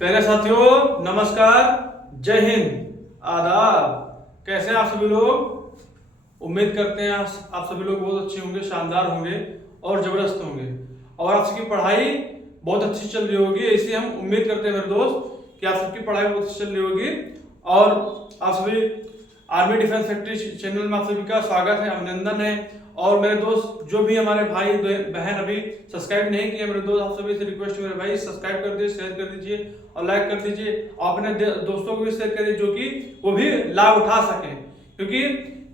प्यारे साथियों, नमस्कार, जय हिंद, आदाब। कैसे हैं आप सभी लोग? उम्मीद करते हैं आप सभी लोग बहुत अच्छे होंगे, शानदार होंगे और जबरदस्त होंगे और आप सबकी पढ़ाई बहुत अच्छी चल रही होगी। ऐसे हम उम्मीद करते हैं मेरे दोस्त कि आप सबकी पढ़ाई बहुत अच्छी चल रही होगी और आप सभी आर्मी डिफेंस फैक्ट्री चैनल में आप सभी का स्वागत है, अभिनंदन है। और मेरे दोस्त जो भी हमारे भाई बहन अभी सब्सक्राइब नहीं किए, मेरे दोस्त आप सभी से रिक्वेस्ट है मेरे भाई, सब्सक्राइब कर दीजिए, शेयर कर दीजिए और लाइक कर दीजिए। अपने दोस्तों को भी शेयर करिए जो कि वो भी लाभ उठा सकें, क्योंकि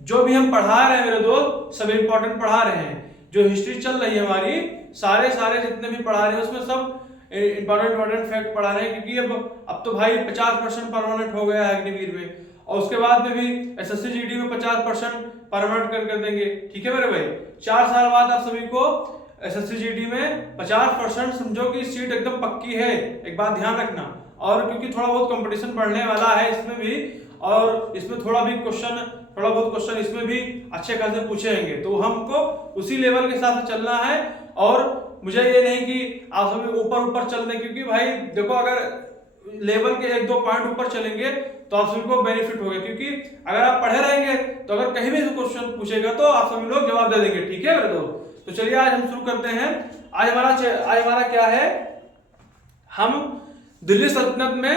जो भी हम पढ़ा रहे हैं मेरे दोस्त सब इंपॉर्टेंट पढ़ा रहे हैं। जो हिस्ट्री चल रही है हमारी, सारे जितने भी पढ़ा रहे हैं उसमें सब इंपॉर्टेंट फैक्ट पढ़ा रहे हैं, क्योंकि अब तो भाई 50% परमानेंट हो गया है अग्निवीर में और उसके बाद में भी एसएससी जीडी में 50% परमानेंट कर देंगे। ठीक है मेरे भाई, 4 साल बाद आप सभी को एसएससी जीडी में 50% समझो कि सीट एकदम पक्की है, एक बात ध्यान रखना। और क्योंकि थोड़ा बहुत कंपटीशन बढ़ने वाला है इसमें भी, और इसमें थोड़ा बहुत क्वेश्चन इसमें भी अच्छे खासे पूछेंगे, तो हमको उसी लेवल के हिसाब से चलना है। और मुझे ये नहीं कि आप सभी ऊपर चलने, क्योंकि भाई देखो अगर लेवल के 1-2 पॉइंट ऊपर चलेंगे तो आप सभी को बेनिफिट होगा, क्योंकि अगर आप पढ़े रहेंगे तो अगर कहीं भी क्वेश्चन पूछेगा तो आप सभी लोग जवाब दे देंगे। ठीक है मेरे दोस्त, तो चलिए आज हम शुरू करते हैं। आज हमारा क्या है, हम दिल्ली सल्तनत में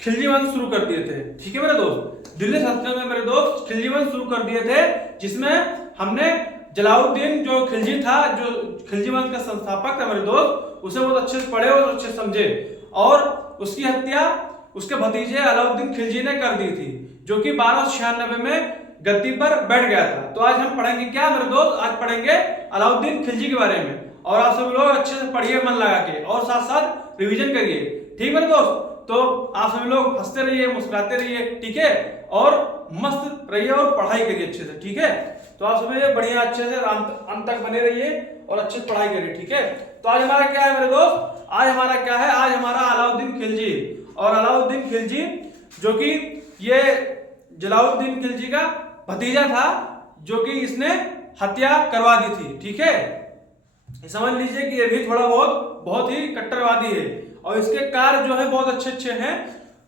खिलजी वंश शुरू कर दिए थे। ठीक है मेरे दोस्त, दिल्ली सल्तनत में मेरे दोस्त खिलजी वंश शुरू कर दिए थे, जिसमें हमने जलालुद्दीन जो खिलजी था, जो खिलजी वंश का संस्थापक था मेरे दोस्त, उसे बहुत अच्छे से पढ़े और अच्छे समझे और उसकी हत्या उसके भतीजे अलाउद्दीन खिलजी ने कर दी थी, जो कि 1296 में गद्दी पर बैठ गया था। तो आज हम पढ़ेंगे क्या मेरे दोस्त, आज पढ़ेंगे अलाउद्दीन खिलजी के बारे में। और आप सभी लोग अच्छे से पढ़िए मन लगा के और साथ साथ रिवीजन करिए। ठीक मेरे दोस्त, तो आप सभी लोग हंसते रहिए, मुस्कुराते रहिए, ठीक है, और मस्त रहिए और पढ़ाई करिए अच्छे से। ठीक है, तो आप सभी बढ़िया अच्छे से अंत तक बने रहिए और अच्छे से पढ़ाई करिए। ठीक है, तो आज हमारा क्या है मेरे दोस्त, आज हमारा अलाउद्दीन खिलजी। और अलाउद्दीन खिलजी जो कि ये जलालुद्दीन खिलजी का भतीजा था, जो कि इसने हत्या करवा दी थी। ठीक है, समझ लीजिए कि ये भी थोड़ा बहुत ही कट्टरवादी है और इसके कार्य जो है बहुत अच्छे हैं,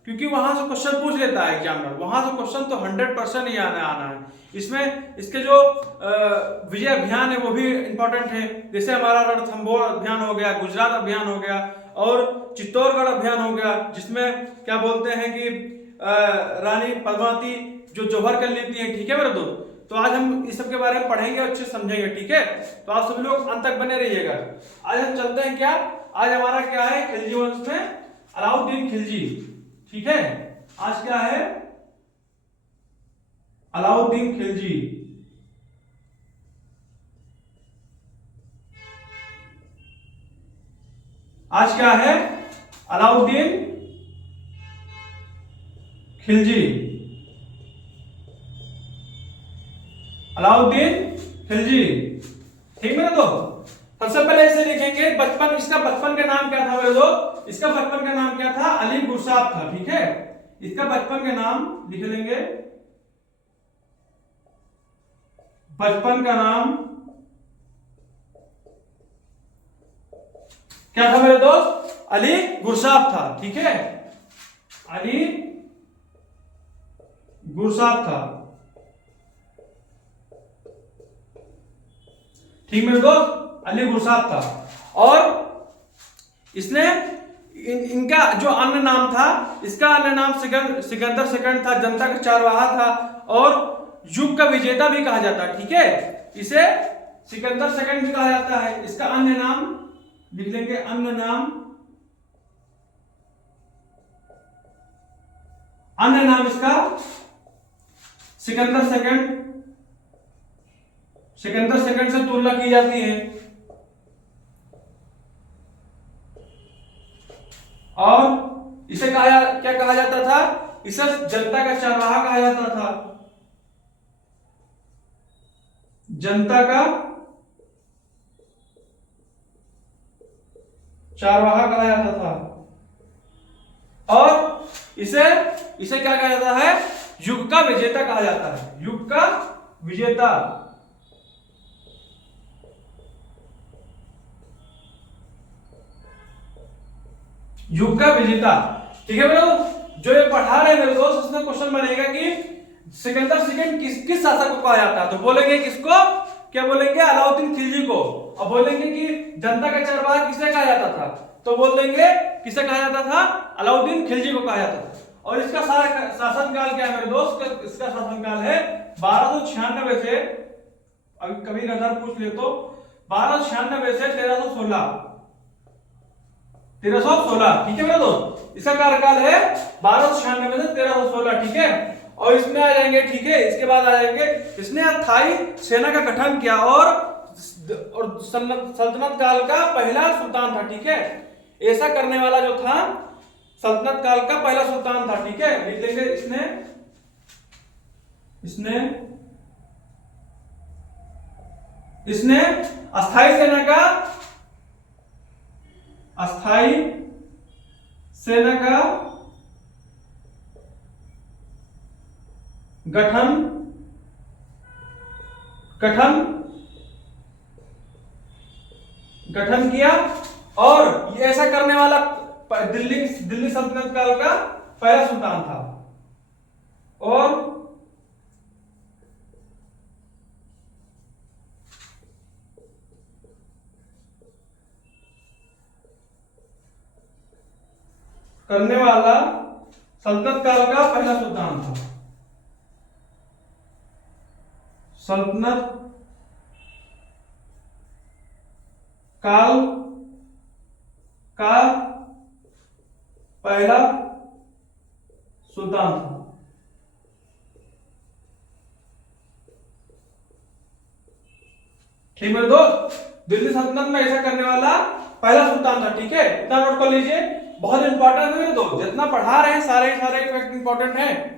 क्योंकि वहां से क्वेश्चन पूछ लेता है एग्जामिनर, वहां से क्वेश्चन तो 100% ही आना है। इसमें इसके जो विजय अभियान है वो भी इंपॉर्टेंट है, जैसे हमारा रणथंभौर अभियान हो गया, गुजरात अभियान हो गया और चित्तौड़गढ़ अभियान हो गया, जिसमें क्या बोलते हैं कि रानी पद्मावती जो जौहर कर लेती है। ठीक है मेरे दोस्त, तो आज हम इस सब के बारे में पढ़ेंगे और अच्छे समझेंगे। ठीक है, तो आप सभी लोग अंत तक बने रहिएगा। आज हम चलते हैं क्या, आज हमारा क्या है, खिलजी वंश में अलाउद्दीन खिलजी। ठीक है, आज क्या है, अलाउद्दीन खिलजी। आज क्या है, अलाउद्दीन खिलजी। अलाउद्दीन खिलजी, ठीक मेरे दोस्त। सबसे पहले इसे लिखेंगे बचपन, इसका बचपन का नाम क्या था मेरे दोस्त, इसका बचपन का नाम क्या था, अली गुरसाब था। ठीक है, इसका बचपन का नाम लिख लेंगे, बचपन का नाम क्या था मेरे दोस्त, अली गुरसाब था। ठीक है, अली गुरसाब था। ठीक मेरे दोस्त, अली गुरसाब था। और इसने इनका जो अन्य नाम था, इसका अन्य नाम सिकंदर सेकंड था, जनता का चारवाहा था और युग का विजेता भी कहा जाता है। ठीक है, इसे सिकंदर सेकंड भी कहा जाता है। इसका अन्य नाम लिख लेंगे, अन्य नाम इसका सिकंदर सेकंड से तुलना की जाती है और इसे क्या कहा जाता था, इसे जनता का चारवाहा कहा जाता था, जनता का चारवाहा कहा जाता था। और इसे क्या कहा जाता है, युग का विजेता कहा जाता है, युग का विजेता। युग का विजेता। ठीक है मेरे दोस्त, जो ये पढ़ा रहे मेरे दोस्त, इसमें क्वेश्चन बनेगा कि सिकंदर सेकंड किस शासक को कहा जाता है, तो बोलेंगे किसको, क्या बोलेंगे, अलाउद्दीन खिलजी को। अब बोलेंगे कि जनता का चरवाहा किसे कहा जाता था, तो बोल देंगे किसे कहा जाता था, अलाउद्दीन खिलजी को कहा जाता था। और इसका शासनकाल क्या है मेरे दोस्त, इसका शासनकाल है 1296 से, अभी कभी नजर पूछ ले तो 1296 से 1316, ठीक है मेरे दोस्त, इसका कार्यकाल है 1296 से 1316, ठीक है। और इसमें आ जाएंगे, ठीक है, इसके बाद आ जाएंगे, इसने अस्थाई सेना का गठन किया और सल्तनत काल का पहला सुल्तान था, ठीक है। ऐसा करने वाला जो था सल्तनत काल का पहला सुल्तान था, ठीक है, लिख लेंगे इसने अस्थाई सेना का गठन किया, और ये ऐसा करने वाला दिल्ली सल्तनत काल का पहला सुल्तान था। और करने वाला सल्तनत काल का पहला सुल्तान था, सल्तनत काल का पहला सुल्तान था। ठीक मेरे दोस्त, दिल्ली सल्तनत में ऐसा करने वाला पहला सुल्तान था, ठीक है, इतना नोट कर लीजिए, बहुत इंपॉर्टेंट है मेरे दोस्त, जितना पढ़ा रहे हैं सारे फैक्ट इंपॉर्टेंट है।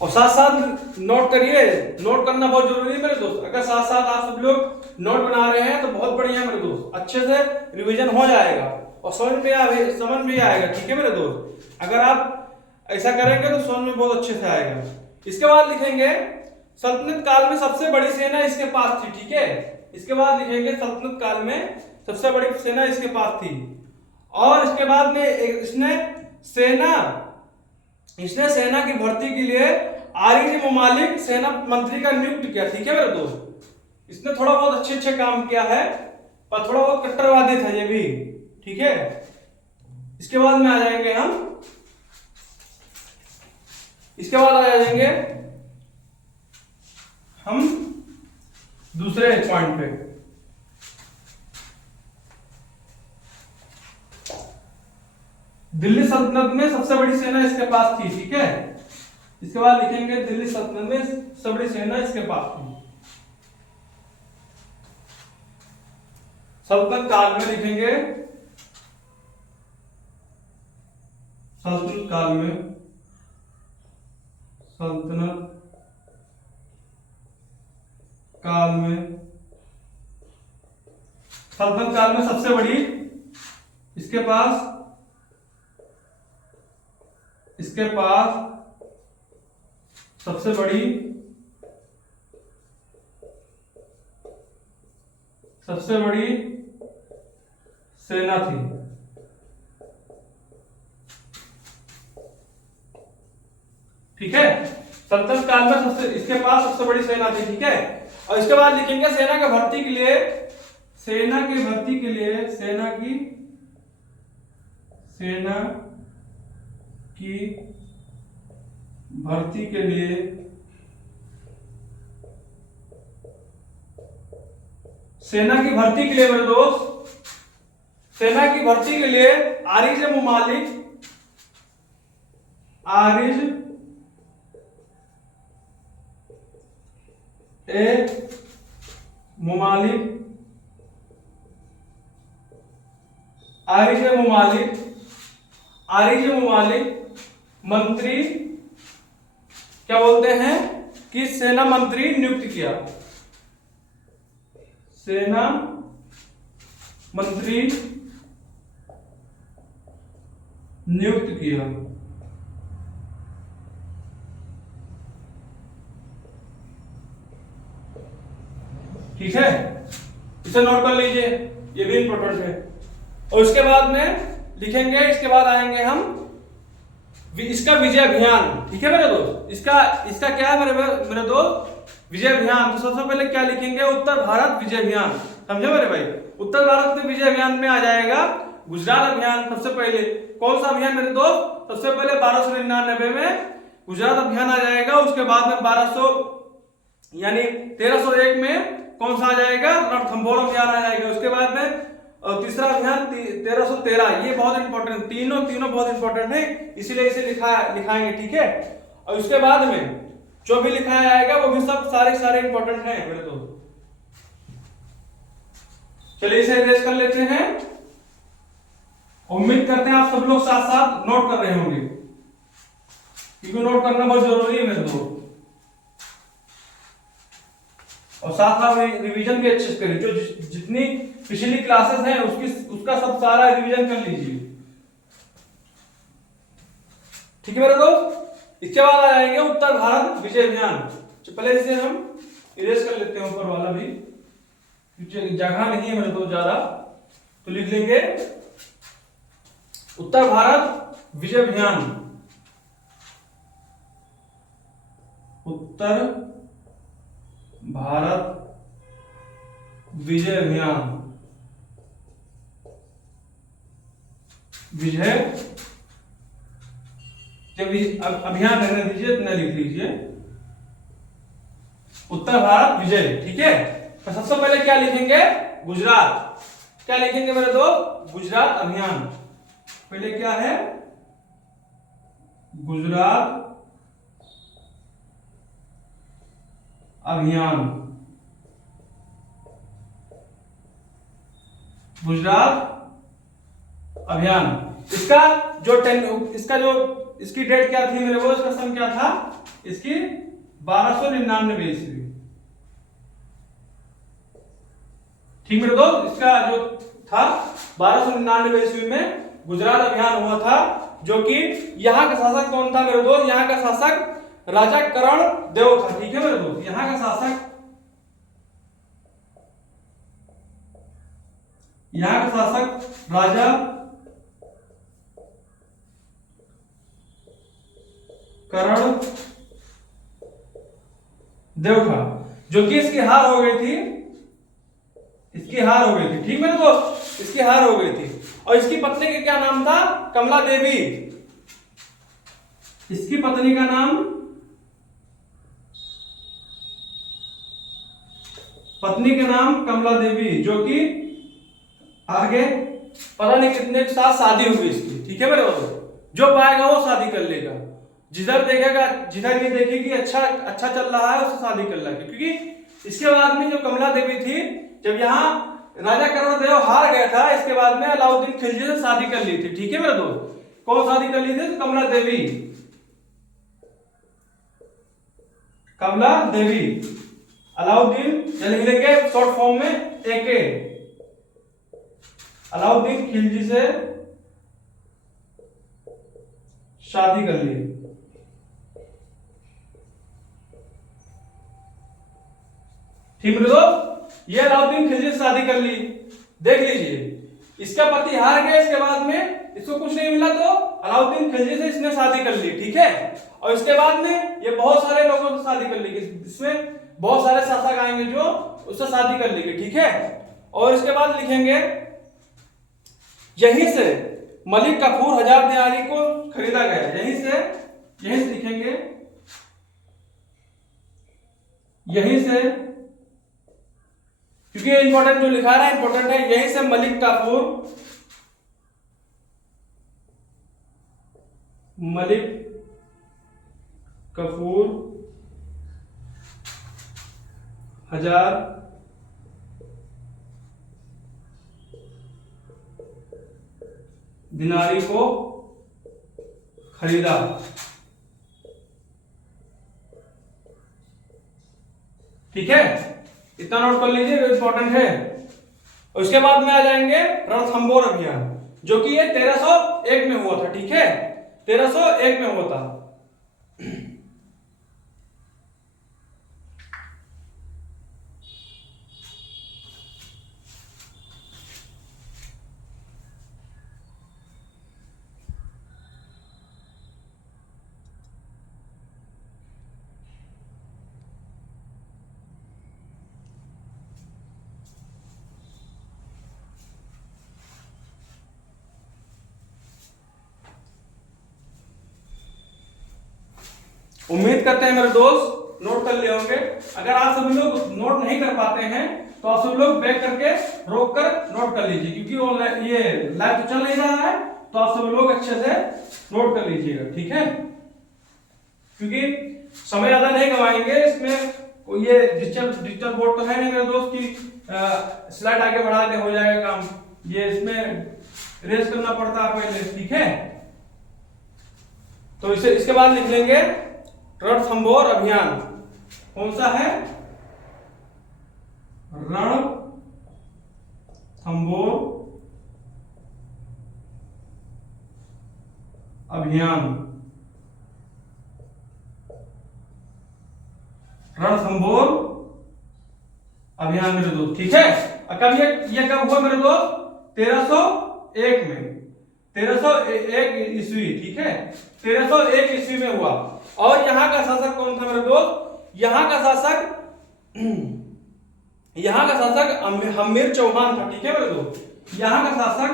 और साथ साथ नोट करिए, नोट करना बहुत जरूरी है मेरे दोस्त। अगर साथ साथ आप सब लोग नोट बना रहे हैं तो बहुत बढ़िया है मेरे दोस्त, अच्छे से रिवीजन हो जाएगा और समझ भी आएगा, ठीक है मेरे दोस्त। अगर आप ऐसा करेंगे तो समझ में बहुत अच्छे से आएगा। इसके बाद लिखेंगे सल्तनत काल में सबसे बड़ी सेना इसके पास थी, ठीक है, इसके बाद लिखेंगे सल्तनत काल में सबसे बड़ी सेना इसके पास थी। और इसके बाद में इसने सेना की भर्ती के लिए आरिज मुमालिक सेना मंत्री का नियुक्त किया, ठीक है मेरे दोस्त। इसने थोड़ा बहुत अच्छे काम किया है, पर थोड़ा बहुत कट्टरवादी था ये भी, ठीक है। इसके बाद में आ जाएंगे हम दूसरे पॉइंट पे। दिल्ली सल्तनत में सबसे बड़ी सेना इसके पास थी, ठीक है। इसके बाद लिखेंगे दिल्ली सल्तनत में सबसे बड़ी सेना इसके पास थी। सल्तनत काल में लिखेंगे सल्तनत काल में सबसे बड़ी इसके पास सबसे बड़ी सेना थी, ठीक है। सल्तनत काल में इसके पास सबसे बड़ी सेना थी, ठीक है। और इसके बाद लिखेंगे सेना की भर्ती के लिए मेरे दोस्त, सेना की भर्ती के लिए आरिज मुमालिक मंत्री क्या बोलते हैं कि सेना मंत्री नियुक्त किया, सेना मंत्री नियुक्त किया। ठीक है, इसे नोट कर लीजिए, ये भी इंपॉर्टेंट है। और उसके बाद में लिखेंगे, इसके बाद आएंगे हम इसका विजय अभियान। ठीक है मेरे दोस्त, इसका क्या है मेरे दोस्त, विजय अभियान। तो सबसे पहले क्या लिखेंगे, उत्तर भारत विजय अभियान। समझे मेरे भाई, उत्तर भारत में विजय अभियान में आ जाएगा गुजरात अभियान। सबसे पहले कौन सा अभियान मेरे दोस्त, सबसे पहले 1299 में गुजरात अभियान आ जाएगा। उसके बाद में 1301 में कौन सा आ जाएगा, रणथंभौर अभियान आ जाएगा। उसके बाद में तीसरा अभियान 1313, ये बहुत इंपॉर्टेंट, तीनों बहुत इंपॉर्टेंट है, इसीलिए इसे लिखाएंगे। ठीक है, और उसके बाद में जो भी लिखाया जाएगा वो भी सब सारे इंपॉर्टेंट है मेरे दोस्त। चलिए इसे इरेज कर लेते हैं। उम्मीद करते हैं आप सब लोग साथ साथ नोट कर रहे होंगे, क्योंकि नोट करना बहुत जरूरी है मेरे दोस्त। और साथ साथ रिवीजन भी अच्छे से करें, जो जितनी पिछली क्लासेस हैं उसका सब सारा रिवीजन कर लीजिए। ठीक है मेरे दोस्त, इसके बाद आ जाएंगे उत्तर भारत विजय अभियान। पहले इसे हम इरेज कर लेते हैं ऊपर वाला भी, क्योंकि जगह नहीं है मेरे दोस्त ज्यादा, तो लिख लेंगे उत्तर भारत विजय अभियान। उत्तर भारत विजय अभियान, विजय जब अभियान रहने दीजिए, इतना लिख लीजिए उत्तर भारत विजय। ठीक है, तो सबसे पहले क्या लिखेंगे, गुजरात। क्या लिखेंगे मेरे दोस्त, गुजरात अभियान। पहले क्या है, गुजरात अभियान। गुजरात अभियान, इसकी डेट क्या थी मेरे वो, इसका सन क्या था, इसकी 1299 ईस्वी। ठीक मेरे दोस्त, इसका जो था 1299 ईस्वी में गुजरात अभियान हुआ था, जो कि यहाँ का शासक कौन था मेरे दोस्त, यहाँ का शासक राजा करण देव था। ठीक है मेरे दोस्त, यहाँ का शासक राजा करण देव था, जो कि इसकी हार हो गई थी। ठीक मेरे दोस्त, इसकी हार हो गई थी। और इसकी पत्नी का क्या नाम था, कमला देवी। इसकी पत्नी का नाम, कमला देवी, जो कि आगे पता नहीं कितने के साथ शादी हुई इसकी। ठीक है मेरे दोस्त, जो पाएगा वो शादी कर लेगा, जिधर ये देखेगी अच्छा चल रहा है उससे शादी कर लेगा। क्योंकि इसके बाद में जो कमला देवी थी, जब यहाँ राजा कर्णदेव हार गया था, इसके बाद में अलाउद्दीन खिलजी से शादी कर ली थी। ठीक है मेरे दोस्त, कौन शादी कर ली थी, तो कमला देवी अलाउद्दीन, लिख लेंगे शॉर्ट फॉर्म में एके, अलाउद्दीन खिलजी से शादी कर ली। ठीक है दोस्त, ये अलाउद्दीन खिलजी से शादी कर ली। देख लीजिए, इसका पति हार गया, इसके बाद में इसको कुछ नहीं मिला, तो अलाउद्दीन खिलजी से इसने शादी कर ली। ठीक है, और इसके बाद में ये बहुत सारे लोगों से शादी कर ली, इसमें बहुत सारे शासक आएंगे जो उससे शादी कर लेंगे। ठीक है, और इसके बाद लिखेंगे, यहीं से मलिक काफूर 1000 दिनारी को खरीदा गया। यहीं से लिखेंगे, यहीं से, क्योंकि इंपॉर्टेंट जो लिखा रहा है इंपॉर्टेंट है। यहीं से मलिक काफूर 1000 दिनारी को खरीदा। ठीक है, इतना नोट कर लीजिए, इंपॉर्टेंट है। और उसके बाद में आ जाएंगे रणथंबोर अभियान, जो कि ये 1301 में हुआ था। ठीक है, 1301 में हुआ था। उम्मीद करते हैं मेरे दोस्त नोट कर लिए होंगे। अगर आप सभी लोग नोट नहीं कर पाते हैं तो आप सभी लोग बैक करके रोक कर नोट कर लीजिए, क्योंकि वो ये लाइव तो चल नहीं रहा है, तो आप सभी लोग अच्छे से नोट कर लीजिएगा। ठीक है, क्योंकि समय ज्यादा नहीं गवाएंगे इसमें। ये डिजिटल बोर्ड तो है नहीं मेरे दोस्त की स्लाइड आगे बढ़ा के हो जाएगा काम, ये इसमें रेस करना पड़ता है पहले। ठीक है, तो इसे इसके बाद लिख लेंगे रणथंबोर अभियान। कौन सा है? रणथंबोर अभियान। रणथंबोर अभियान मेरे दोस्त। ठीक है, कब ये कब हुआ मेरे दोस्त? 1301 में, 1301 ईस्वी। ठीक है, 1301 ईस्वी में हुआ। और यहाँ का शासक कौन था मेरे दोस्त? यहाँ का शासक हम्मीर चौहान था। ठीक है मेरे दोस्त, यहाँ का शासक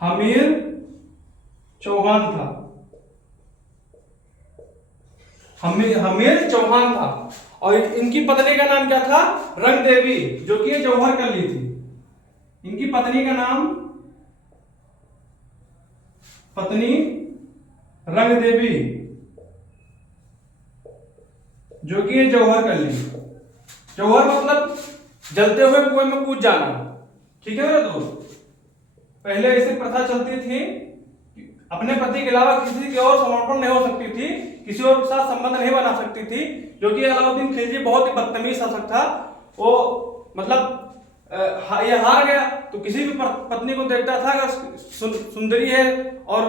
हमीर चौहान था। हमीर चौहान था। और इनकी पत्नी का नाम क्या था? रंग देवी, जो कि जौहर कली थी। इनकी पत्नी का नाम रंग देवी, जो कि जौहर कली। जौहर मतलब जलते हुए कुएं में कूद जाना। ठीक है मेरे दोस्त, पहले ऐसी प्रथा चलती थी, अपने पति के अलावा किसी की और समर्पण नहीं हो सकती थी, किसी और के साथ संबंध नहीं बना सकती थी, जो कि अलाउद्दीन खिलजी बहुत ही बदतमीज शासक था। वो मतलब ये हार गया तो किसी भी पत्नी को देखता था, अगर सुंदरी है और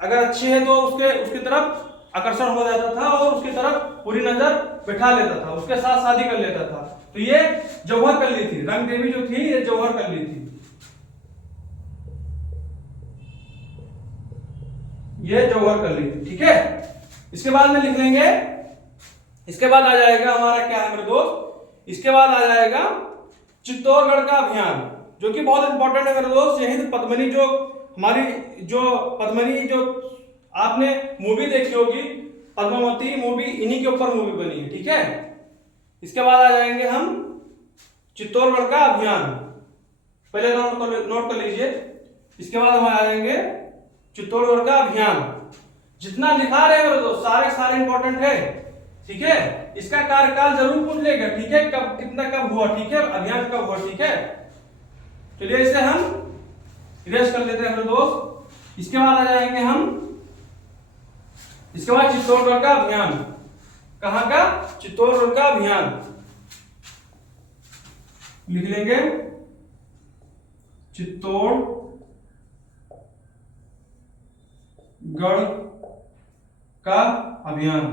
अगर अच्छी है तो उसकी तरफ आकर्षण हो जाता था और उसकी तरफ पूरी नजर बिठा लेता था, उसके साथ शादी कर लेता था। तो ये जौहर कली थी, रंग देवी जो थी ये जौहर कली थी, ये जौहर कली थी। ठीक है, इसके बाद में लिख लेंगे, इसके बाद आ जाएगा हमारा क्या है मेरे दोस्त? इसके बाद आ जाएगा चित्तौड़गढ़ का अभियान, जो कि बहुत इंपॉर्टेंट है मेरे दोस्त। यही तो पद्मिनी, जो हमारी पद्मिनी जो आपने मूवी देखी होगी, पद्मावती मूवी, इन्हीं के ऊपर मूवी बनी है। ठीक है, इसके बाद आ जाएंगे हम चित्तौड़गढ़ का अभियान, पहले नोट कर लीजिए। इसके बाद हम आ जाएंगे चित्तौड़गढ़ का अभियान। जितना लिखा रहे मेरे दोस्त सारे इंपॉर्टेंट है। ठीक है, इसका कार्यकाल जरूर पूछ लेगा। ठीक है, कब हुआ? ठीक है, अभियान कब हुआ? ठीक है, चलिए इसे हम इरेज कर लेते हैं मेरे दोस्त। इसके बाद आ जाएंगे हम, इसके बाद चित्तौड़गढ़ का अभियान। कहां का? चित्तौड़गढ़ का अभियान लिख लेंगे, चित्तौड़गढ़ का अभियान।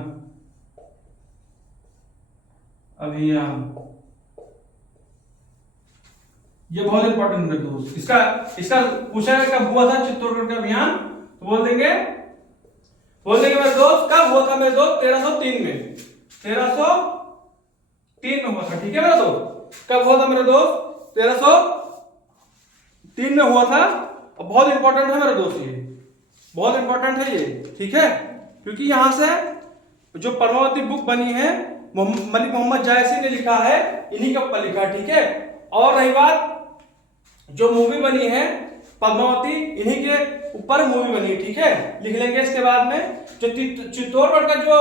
ये बहुत इंपॉर्टेंट है दोस्त। इसका पूछा कब हुआ था चित्तौड़गढ़ का अभियान, तो बोल देंगे मेरे दोस्त कब हुआ था मेरे दोस्त? 1303 में, 1303 में हुआ था। ठीक है मेरे दोस्त, कब हुआ था मेरे दोस्त? 1303 में हुआ था। और बहुत इंपॉर्टेंट है मेरे दोस्त, ये बहुत इंपॉर्टेंट है ये। ठीक है, क्योंकि यहां से जो पद्मावती बुक बनी है मलिक मोहम्मद जायसी ने लिखा है, इन्हीं के ऊपर लिखा है। ठीक है, और रही बात जो मूवी बनी है पद्मावती, इन्हीं के ऊपर मूवी बनी। ठीक है, लिख लेंगे। इसके बाद में जो चित्तौड़गढ़ का जो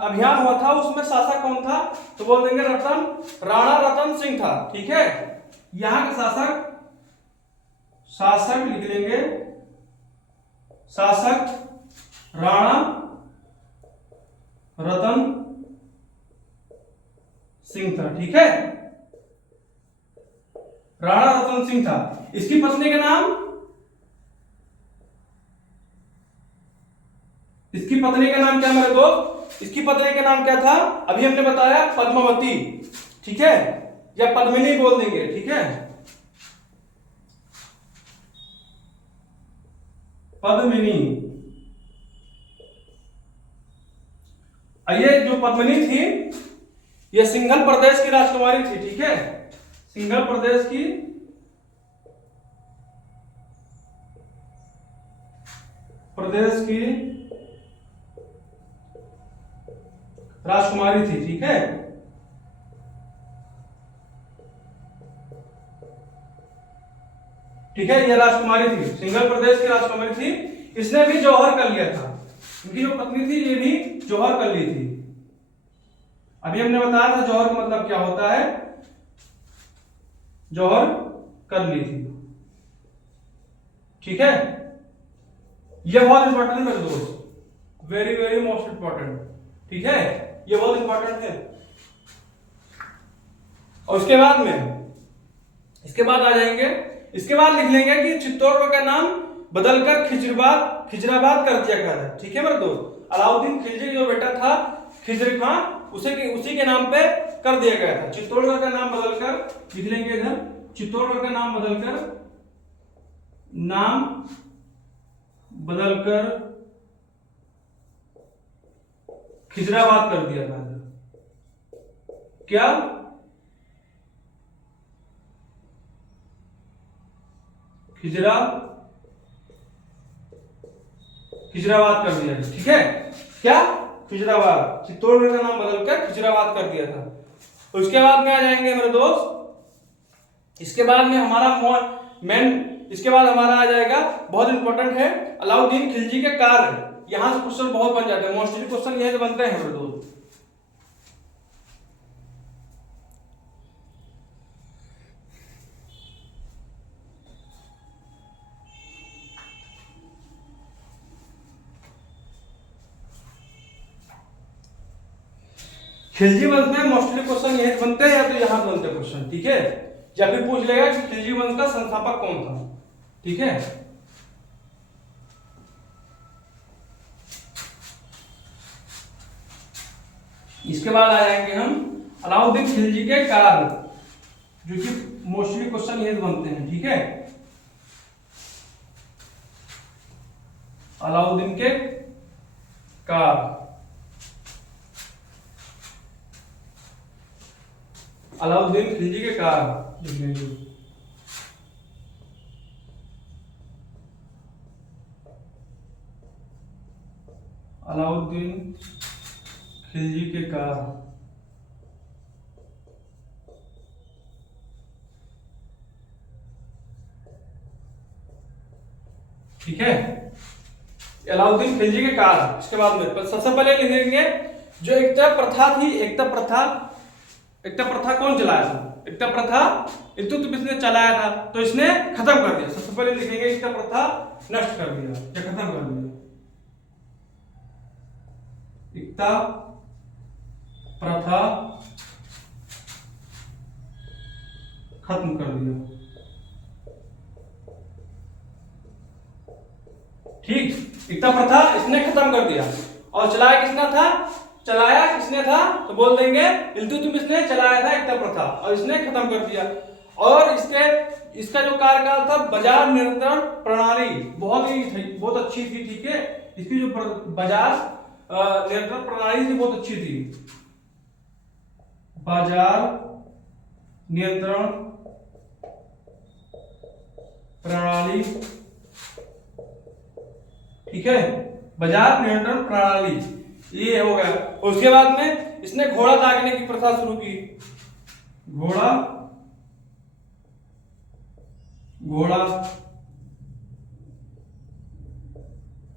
अभियान हुआ था उसमें शासक कौन था? तो बोल देंगे राणा रतन सिंह था। ठीक है, यहाँ का शासक लिख लेंगे, शासक राणा रतन सिंह था। ठीक है, राणा रतन सिंह था। इसकी पत्नी का नाम, इसकी पत्नी का नाम क्या मेरे दोस्त, इसकी पत्नी का नाम क्या था, अभी हमने बताया पद्मावती। ठीक है, या पद्मिनी बोल देंगे। ठीक है, पद्मिनी। ये जो पद्मिनी थी ये सिंघल प्रदेश की राजकुमारी थी। ठीक है, सिंघल प्रदेश की राजकुमारी थी। ठीक है, ठीक है, ये राजकुमारी थी, सिंघल प्रदेश की राजकुमारी थी। इसने भी जौहर कर लिया था। इनकी जो पत्नी थी ये भी जौहर कर ली थी। अभी हमने बताया था जौहर का मतलब क्या होता है, जौहर कर ली थी। ठीक है, ये बहुत इंपॉर्टेंट है मेरे दोस्त, वेरी वेरी मोस्ट इंपॉर्टेंट। ठीक है, ये बहुत इंपॉर्टेंट है। और उसके बाद आ जाएंगे, इसके बाद लिख लेंगे कि चित्तौड़गढ़ का नाम बदलकर खिजराबाद कर दिया गया था। ठीक है मेरे दोस्त, अलाउद्दीन खिलजी जो बेटा था खिजर खां, उसी के नाम पे कर दिया गया था। चित्तौड़गढ़ का नाम बदलकर लिख लेंगे इधर, चित्तौड़गढ़ का नाम बदलकर खिजराबाद कर दिया था। क्या, खिजराबाद कर दिया। ठीक है, क्या, खिजराबाद, चित्तौड़गढ़ का नाम बदलकर खिजराबाद कर दिया था। तो उसके बाद में आ जाएंगे मेरे दोस्त, इसके बाद में हमारा आ जाएगा, बहुत इंपॉर्टेंट है, अलाउद्दीन खिलजी के कार्य। यहां से क्वेश्चन बहुत बन जाते हैं, मोस्टली क्वेश्चन यही बनते हैं मेरे दोस्त। खिलजी वंश में मोस्टली क्वेश्चन यही बनते हैं, या तो यहां बनते हैं क्वेश्चन। ठीक है, या फिर पूछ लेगा कि खिलजी वंश का संस्थापक कौन था। ठीक है, इसके बाद आ जाएंगे हम अलाउद्दीन खिलजी के कार्य, जो कि मोस्टली क्वेश्चन यही बनते हैं। ठीक है, अलाउद्दीन के कार्य, अलाउद्दीन खिलजी के कार्य लिख लेंगे। अलाउद्दीन खिलजी के कार्य। ठीक है, अलाउद्दीन खिलजी के कार्य। इसके बाद में सबसे पहले लिखेंगे जो एकता प्रथा थी, एकता प्रथा कौन चलाया था, एकता प्रथा इल्तुतमिश ने चलाया था, तो इसने खत्म कर दिया। सबसे पहले लिखेंगे एकता प्रथा नष्ट कर दिया या खत्म कर दिया, एकता प्रथा खत्म कर दिया। ठीक, एकता प्रथा इसने खत्म कर दिया। और चलाया किसने था, तो बोल देंगे इल्तुतमिश ने चलाया था एकता प्रथा, और इसने खत्म कर दिया। और इसका जो कार्यकाल था, बाजार नियंत्रण प्रणाली बहुत अच्छी थी। ठीक है, इसकी जो बाजार नियंत्रण प्रणाली थी बहुत अच्छी थी, बाजार नियंत्रण प्रणाली। ठीक है, बाजार नियंत्रण प्रणाली ये हो गया। उसके बाद में इसने घोड़ा दागने की प्रथा शुरू की, घोड़ा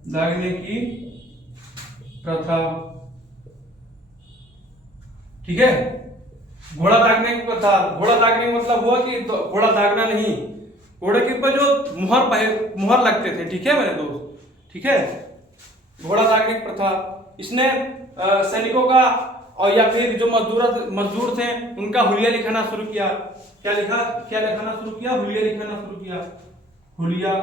दागने की प्रथा। ठीक है, घोड़ा दागने की प्रथा, घोड़ा दागने का मतलब हुआ कि घोड़ा दागना नहीं, घोड़े के ऊपर जो मुहर लगते थे। ठीक है मेरे दोस्त, ठीक है, घोड़ा दागने की प्रथा। इसने सैनिकों का और या फिर जो मजदूर थे उनका हुलिया लिखाना शुरू किया। क्या लिखाना शुरू किया? हुलिया लिखाना शुरू किया। हुलिया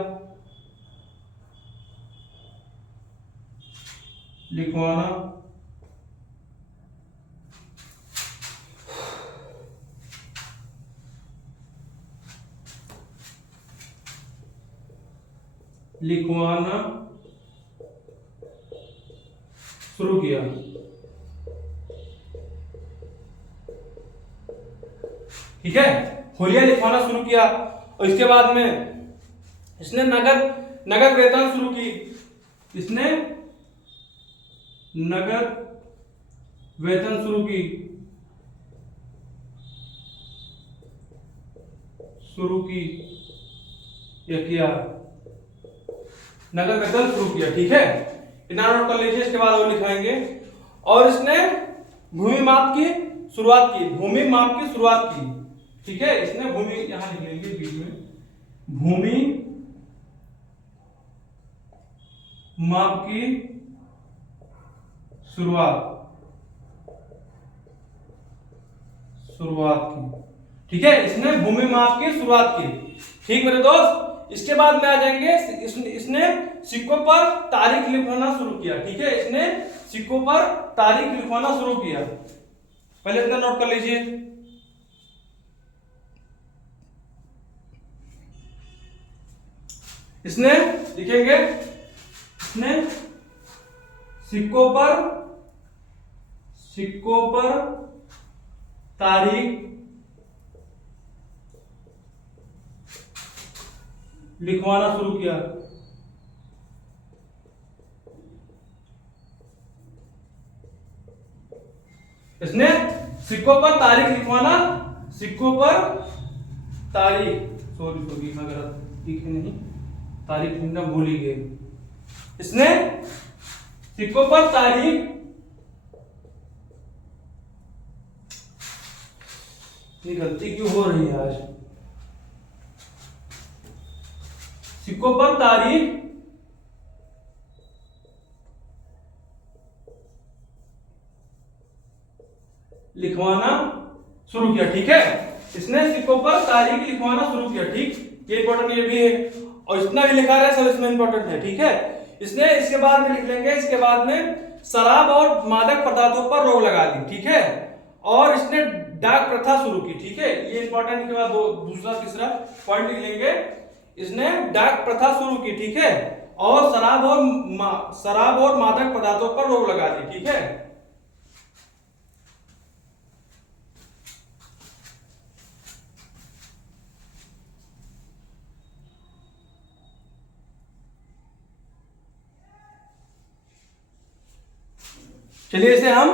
लिखवाना शुरू किया। ठीक है, होलिया लिखवाना शुरू किया। और इसके बाद में इसने नगद वेतन शुरू की। इसने नगद वेतन शुरू की या किया, नगद वेतन शुरू किया। ठीक है, इतना नोट कर लीजिए, इसके बाद और लिखाएंगे। और इसने भूमि माप की शुरुआत की। ठीक है, इसने भूमि, यहां लिख लेंगे बीच में, भूमि माप की शुरुआत की। ठीक है, इसने भूमि माप की शुरुआत की। ठीक मेरे दोस्त, इसके बाद में आ जाएंगे, इसने सिक्कों पर तारीख लिखवाना शुरू किया। ठीक है, इसने सिक्कों पर तारीख लिखवाना शुरू किया। पहले इतना नोट कर लीजिए। इसने लिखेंगे, इसने सिक्कों पर तारीख लिखवाना शुरू किया। इसने सिक्कों पर तारीख लिखवाना, सॉरी गलत लिखे नहीं, तारीख लिखना भूल ही गए। इसने सिक्कों पर तारीख, ये गलती क्यों हो रही है आज, सिक्कों पर तारीख लिखवाना शुरू किया। ठीक है, इसने सिक्कों पर तारीख लिखवाना शुरू किया। ठीक, ये इंपॉर्टेंट ये भी है, और जितना भी लिखा रहा है सब इसमें इंपॉर्टेंट है। ठीक है, इसने इसके बाद में लिख लेंगे, इसके बाद में शराब और मादक पदार्थों पर रोक लगा दी। ठीक है, और इसने डाक प्रथा शुरू की। ठीक है, ये इंपॉर्टेंट के बाद दूसरा तीसरा पॉइंट लिख लेंगे। इसने डाक प्रथा शुरू की। ठीक है, और शराब और मादक पदार्थों पर रोक लगा दी। ठीक है, चलिए इसे हम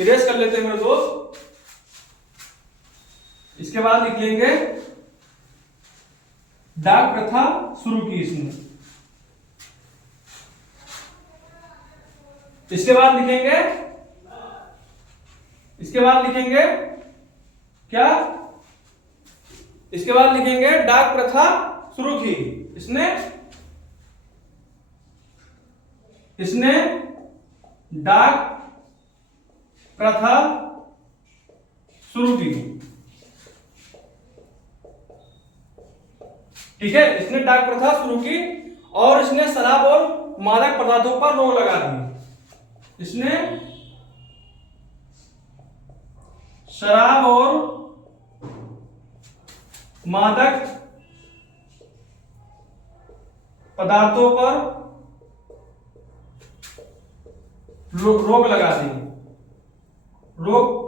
इरेज कर लेते हैं मेरे दोस्त। इसके बाद लिख लेंगे डाक प्रथा शुरू की इसने। इसके बाद लिखेंगे क्या, इसके बाद लिखेंगे डाक प्रथा शुरू की इसने डाक प्रथा शुरू की। ठीक है, इसने डाक प्रथा शुरू की और इसने शराब और मादक पदार्थों पर रोक लगा दी। इसने शराब और मादक पदार्थों पर रोक लगा दी। रोक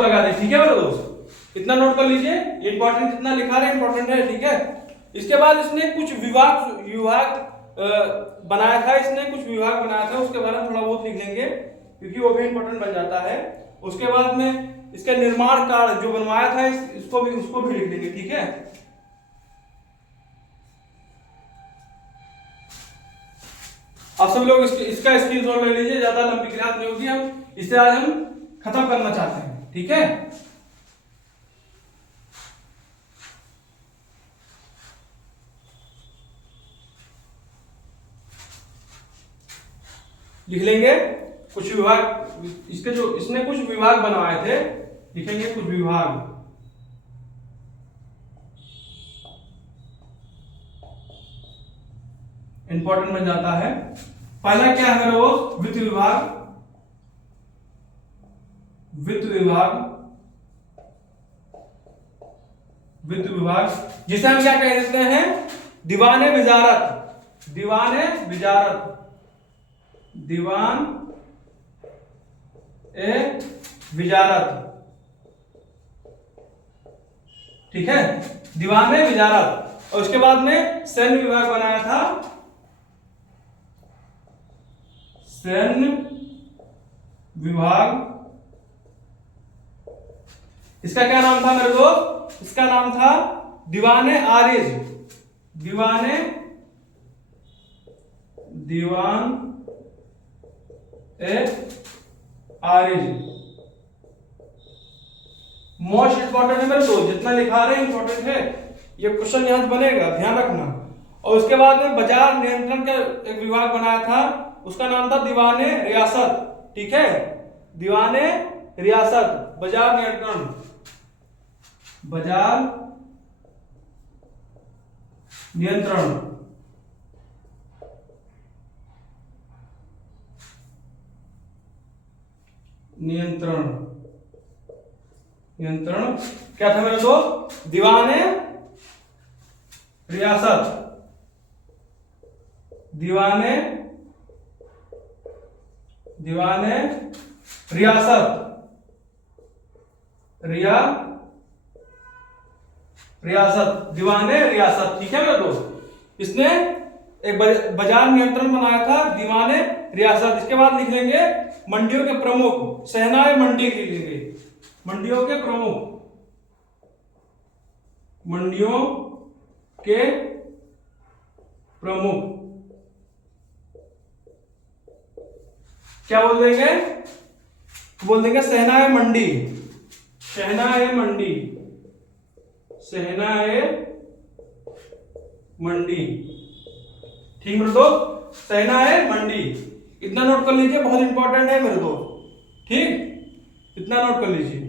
लगा दी। ठीक है मेरे दोस्त, इतना नोट कर लीजिए, इंपॉर्टेंट जितना लिखा रहे इंपॉर्टेंट है। ठीक है, इसके बाद इसने कुछ विभाग बनाया था, उसके बारे में थोड़ा बहुत लिख लेंगे क्योंकि वो भी इंपॉर्टेंट बन जाता है। उसके बाद में इसका निर्माण कार्य जो बनवाया था उसको भी लिख लेंगे। ठीक है, आप सब लोग इसका स्क्रीनशॉट ले लीजिए, ज्यादा लंबी क्लास नहीं होगी, हम इसे आज हम खत्म करना चाहते हैं। ठीक है, लिख लेंगे कुछ विभाग, इसके जो इसने कुछ विभाग बनवाए थे, लिखेंगे कुछ विभाग। इंपॉर्टेंट बन जाता है। पहला क्या है मेरे दोस्त, वित्त विभाग। वित्त विभाग, वित्त विभाग जिसे हम क्या कह देते हैं, दीवाने विजारत। दीवाने विजारत, दीवान ए विजारत, ठीक है, दीवाने विजारत। और उसके बाद में सैन्य विभाग बनाया था, सैन्य विभाग। इसका क्या नाम था मेरे दोस्त, इसका नाम था दीवाने आरिज। दीवाने, दीवान ए आरिज। मोस्ट इंपॉर्टेंट है मेरे दोस्त, जितना लिखा रहे हैं इंपॉर्टेंट है, ये क्वेश्चन यहां बनेगा, ध्यान रखना। और उसके बाद में बाजार नियंत्रण का एक विभाग बनाया था, उसका नाम था दीवाने रियासत, ठीक है, दीवाने रियासत, बाजार नियंत्रण, बाजार नियंत्रण। नियंत्रण, नियंत्रण क्या था मेरे दोस्त, दीवाने रियासत, दीवाने, दीवाने रियासत, रियासत, दीवाने रियासत, ठीक है मेरे दोस्त। इसने एक बाजार नियंत्रण बनाया था, दीवाने रियासत। इसके बाद लिख लेंगे मंडियों के प्रमुख, शहनाई मंडी लिखेंगे, मंडियों के प्रमुख, मंडियों के प्रमुख क्या बोल देंगे, बोल देंगे शहनाई मंडी, शहनाई मंडी, शहनाई मंडी, ठीक मेरे दोस्त, शहनाई मंडी। इतना नोट कर लीजिए, बहुत इंपॉर्टेंट है मेरे दोस्त, ठीक, इतना नोट कर लीजिए,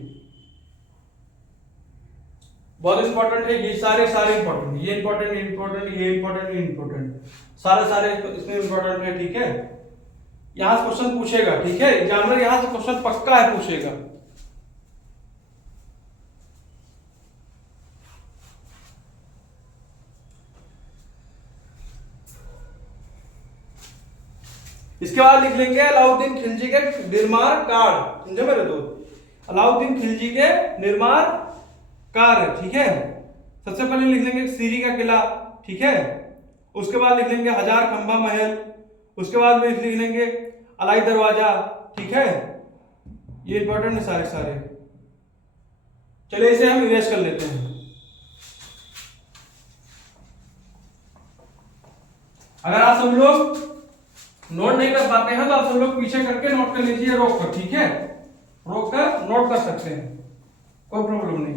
बहुत इंपॉर्टेंट है ये सारे इंपॉर्टेंट, ये इंपॉर्टेंट, इंपॉर्टेंट, ये इंपॉर्टेंट, ये इंपॉर्टेंट, सारे इसमें इंपॉर्टेंट है, ठीक है। यहां से क्वेश्चन पूछेगा, ठीक है, एग्जामिनर यहां से क्वेश्चन पक्का है पूछेगा। इसके बाद लिख लेंगे अलाउद्दीन खिलजी के निर्माण कार्य, समझे मेरे दोस्त, अलाउद्दीन खिलजी के निर्माण कार्य, ठीक है। सबसे पहले लिख लेंगे सीरी का किला, ठीक है, उसके बाद लिख लेंगे हजार खंभा महल, उसके बाद में लिख लेंगे अलाई दरवाजा, ठीक है, ये इंपॉर्टेंट है सारे। चलिए इसे हम इरेज कर लेते हैं। अगर आप सब लोग नोट नहीं कर पाते हैं तो आप सब लोग पीछे करके नोट कर लीजिए, रोक कर, ठीक है, रोक कर नोट कर सकते हैं, कोई प्रॉब्लम नहीं,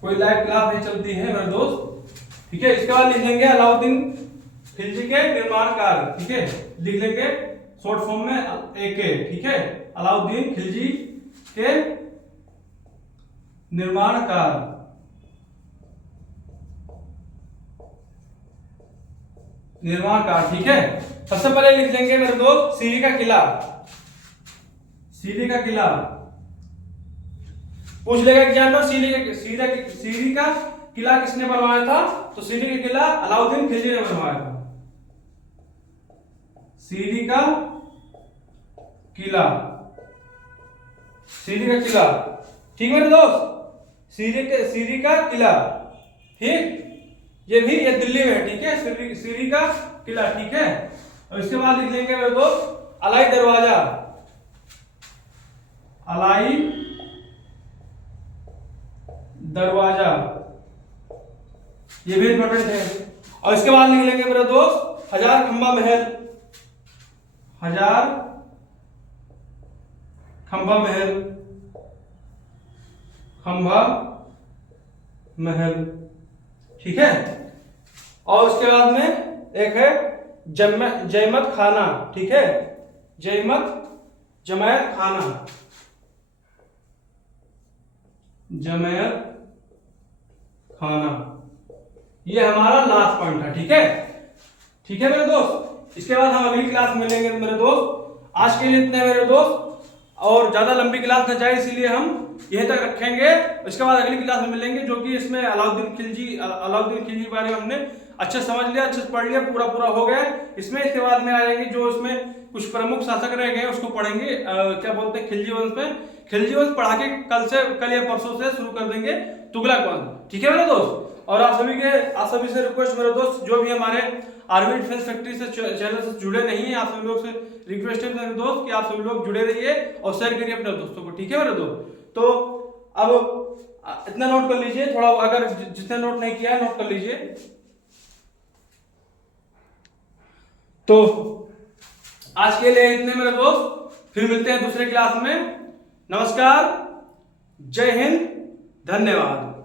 कोई लाइव क्लास नहीं चलती है मेरे दोस्त, ठीक है। इसके बाद लिख लेंगे अलाउद्दीन खिलजी के निर्माण कार्य, ठीक है, लिख लेंगे शॉर्ट फॉर्म में एके, ठीक है, अलाउद्दीन खिलजी के निर्माण कार्य, निर्माण कार्य, ठीक है। सबसे पहले लिख लेंगे मेरे दोस्त सीरी का किला, सीरी का किला पूछ लेगा एग्जामिनर, सीरी का किला किसने बनवाया था, तो सीरी का किला अलाउद्दीन खिलजी ने बनवाया था, सीरी का किला, सीरी का किला, ठीक है मेरे दोस्त, सीरी का किला, ठीक, ये भी ये दिल्ली में, ठीक है, सीरी का किला, ठीक है। और इसके बाद लिख लेंगे मेरे दोस्त अलाई दरवाजा, अलाई दरवाजा, ये भी इंपॉर्टेंट है। और इसके बाद लिख लेंगे मेरे दोस्त हजार खंभा महल, हजार खंभा महल, खंभा महल, ठीक है। और उसके बाद में एक है जयमत खाना, ठीक है, जमायत खाना, जमायत खाना, ये हमारा लास्ट पॉइंट है। ठीक है, ठीक है मेरे दोस्त। इसके बाद हम अगली क्लास में मिलेंगे मेरे दोस्त। आज के लिए इतने मेरे दोस्त, और ज्यादा लंबी क्लास न जाए इसीलिए हम यहीं तक रखेंगे। इसके बाद अगली क्लास में मिलेंगे, जो कि इसमें अलाउद्दीन खिलजी के बारे में हमने अच्छे समझ लिया, अच्छे से पढ़ लिया, पूरा हो गया इसमें। इसके बाद में आएंगे जो इसमें कुछ प्रमुख शासक रह गए उसको पढ़ेंगे, क्या बोलते हैं, खिलजी वंश में। खिलजी वंश पढ़ा के कल या परसों से शुरू कर देंगे तुगलक वंश। ठीक है मेरे दोस्त। और आप सभी से रिक्वेस्ट मेरे दोस्त, जो भी हमारे आर्मी डिफेंस फैक्ट्री से चैनल से जुड़े नहीं है, आप सभी लोग से रिक्वेस्ट है मेरे दोस्त कि आप सभी लोग जुड़े रहिए और शेयर करिए अपने दोस्तों को। ठीक है मेरे दोस्त। तो अब इतना नोट कर लीजिए, थोड़ा अगर जिसने नोट नहीं किया है नोट कर लीजिए। तो आज के लिए इतने मेरे दोस्त, फिर मिलते हैं दूसरे क्लास में। नमस्कार, जय हिंद, धन्यवाद।